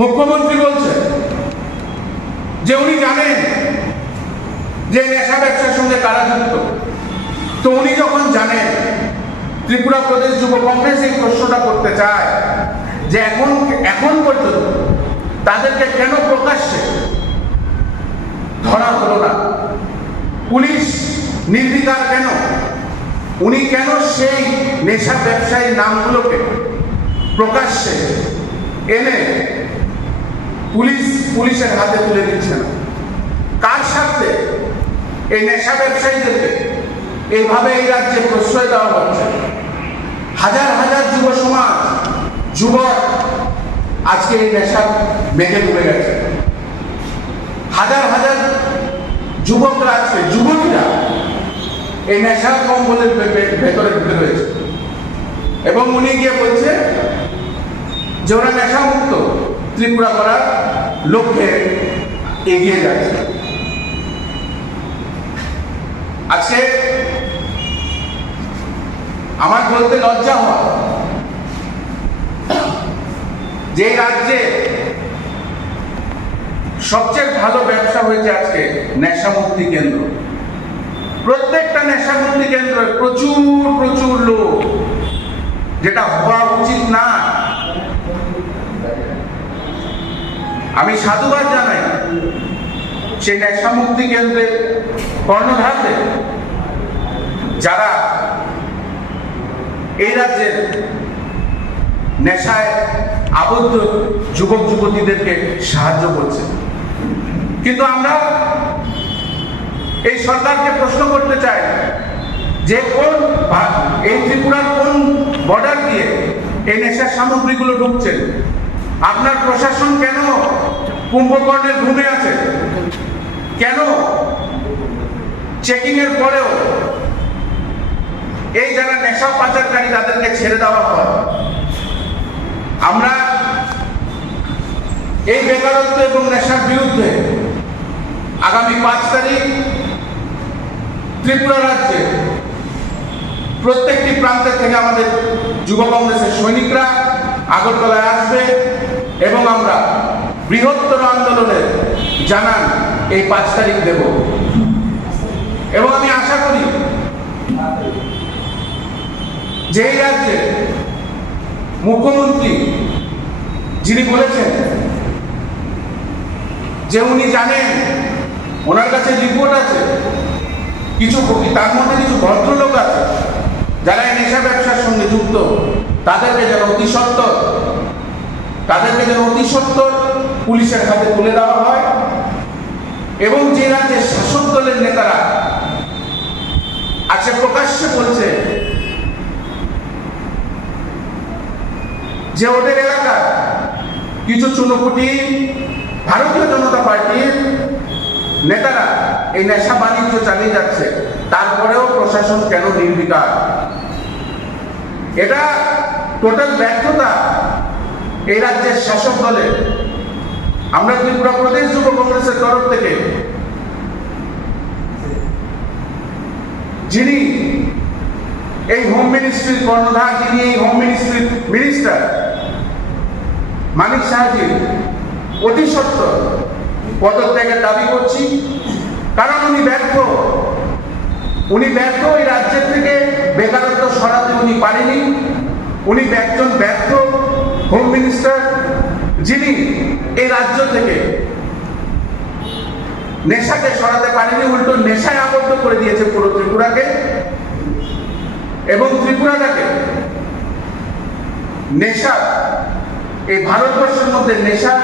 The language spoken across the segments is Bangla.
মুখ্যমন্ত্রী বলছেন যে উনি জানেন যে নেশা ব্যবসার সঙ্গে কারা যুক্ত। তো উনি যখন জানেন, ত্রিপুরা প্রদেশ যুব কংগ্রেস এই প্রশ্নটা করতে চায় যে এখন এখন পর্যন্ত তাদেরকে কেন প্রকাশ্যে ধরা হলো না? পুলিশ নির্বিকার কেন? উনি কেন সেই নেশা ব্যবসায়ীর নামগুলোকে প্রকাশ্যে এনে পুলিশ পুলিশের হাতে তুলে দিচ্ছে না। কার স্বার্থে? এই নেশা ব্যবসায়ীদেরকে। এইভাবে এই রাজ্যে প্রশ্রয় দেওয়া হচ্ছে। হাজার হাজার যুব সমাজ, যুবক আজকে এই নেশা মেঘে ডুবে গেছে। হাজার হাজার যুবকরা আজকে, যুবতীরা এই নেশা কম্বলের ভেতরে ঢুকে রয়েছে। এবং উনি গিয়ে বলছে যে ওরা নেশা মুক্ত ত্রিপুরা করার লক্ষ্যে এগিয়ে যাচ্ছে। আজকে আমার বলতে লজ্জা হয় যে রাজ্যে সবচেয়ে ভালো ব্যবসা হয়েছে আজকে নেশা মুক্তি কেন্দ্র। প্রত্যেকটা নেশা মুক্তি কেন্দ্রে প্রচুর প্রচুর লোক, যেটা হওয়া উচিত না। আমি সাধুবাদ জানাই সেই নেশা মুক্তি কেন্দ্রে কর্ণধারতে যারা এই রাজ্যের নেশায় আবদ্ধ যুবক যুবতীদেরকে সাহায্য করছে। কিন্তু আমরা এই সরকারকে প্রশ্ন করতে চাই যে কোন এই ত্রিপুরার কোন বর্ডার দিয়ে এই নেশার সামগ্রীগুলো ঢুকছে? আপনার প্রশাসন কেন কুম্ভকর্ণের ঘুমে আছে? কেন? চেকিং এর পরেও এই যারা নেশা পাচারকারী তাদেরকে ছেড়ে দেওয়া হয় আমরা এই বেকারত্ব এবং নেশার বিরুদ্ধে আগামী পাঁচ তারিখ ত্রিপুরা রাজ্যে প্রত্যেকটি প্রান্তের থেকে আমাদের যুব কংগ্রেসের সৈনিকরা আগরতলায় আসবে এবং আমরা বৃহত্তর আন্দোলনের জানান এই পাঁচ তারিখ দেব। এবং আমি আশা করি যে রাজ্যে মুখ্যমন্ত্রী যিনি বলেছেন যে উনি জানেন, ওনার কাছে রিপোর্ট আছে, কিছু তার মধ্যে কিছু ভদ্রলোক আছে যারা এই নেশা ব্যবসার সঙ্গে যুক্ত। তাদেরকে যেন অতি সত্তর, তাদেরকে যেন অতি সত্তর পুলিশের হাতে তুলে দেওয়া হয় এবং যে রাজ্যের শাসক দলের নেতারা আজকে প্রকাশ্যে বলছে যে ওদের এলাকার কিছু চুনোপুটি ভারতীয় জনতা পার্টির নেতারা এই নেশা বাণিজ্য চালিয়ে যাচ্ছে, তারপরেও প্রশাসন কেন নির্বিকার? এটা টোটাল ব্যর্থতা এই রাজ্যের শাসক দলের। আমরা ত্রিপুরা প্রদেশ যুব কংগ্রেসের তরফ থেকে যিনি এই হোম মিনিস্ট্রির কর্ণধার, যিনি এই হোম মিনিস্ট্রির মিনিস্টার মানিক সাহাজি, অতি সত্য পদত্যাগের দাবি করছি। কারণ উনি ব্যর্থ। উনি ব্যর্থ এই রাজ্যের থেকে বেকারত্ব সরাতে উনি পারেনি। উনি একজন ব্যর্থ হোম মিনিস্টার যিনি এই রাজ্য থেকে নেশাকে সরাতে পারেনি, উল্টো নেশায় আবদ্ধ করে দিয়েছে পুরো ত্রিপুরাকে। এবং ত্রিপুরাটাকে নেশা, এই ভারতবর্ষের মধ্যে নেশার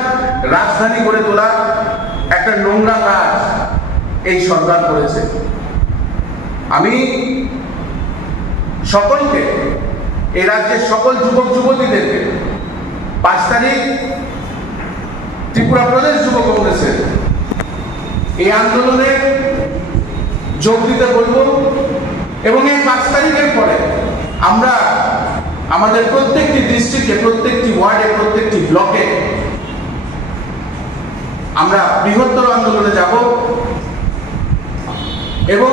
রাজধানী করে তোলা একটা নোংরা কাজ এই সরকার করেছে। আমি সকলকে এই রাজ্যের সকল যুবক যুবতীদেরকে পাঁচ তারিখ ত্রিপুরা প্রদেশ যুব কংগ্রেসের এই আন্দোলনে যোগ দিতে বলব এবং এই পাঁচ তারিখের পরে আমরা আমাদের প্রত্যেকটি ডিস্ট্রিক্টে প্রত্যেকটি ওয়ার্ডে প্রত্যেকটি ব্লকে আমরা বৃহত্তর আন্দোলনে যাব এবং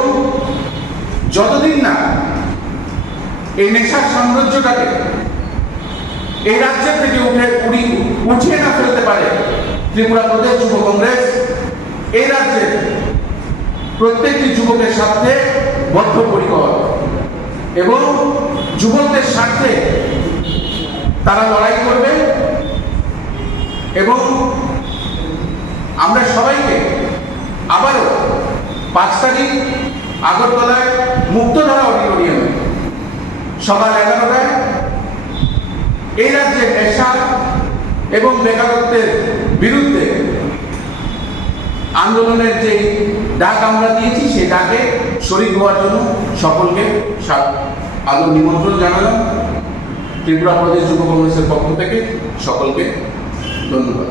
যতদিন না এই নেশার সাম্রাজ্যটাকে এই রাজ্যের থেকে উঠে উড়ি, উঠিয়ে না ফেলতে পারে ত্রিপুরা প্রদেশ যুব কংগ্রেস। এই রাজ্যে প্রত্যেকটি যুবকের স্বার্থে বদ্ধপরিকর এবং যুবকদের স্বার্থে তারা লড়াই করবে এবং আমরা সবাইকে আবারও পাঁচ তারিখ আগরতলায় মুক্তধারা অডিটোরিয়ামে সকাল এগারোটায়। এই রাজ্যে নেশা এবং বেকারত্বের বিরুদ্ধে আন্দোলনের যে ডাক আমরা দিয়েছি সেই ডাকে শরিক হওয়ার জন্য সকলকে আলো নিমন্ত্রণ জানালাম ত্রিপুরা প্রদেশ যুব কংগ্রেসের পক্ষ থেকে সকলকে ধন্যবাদ।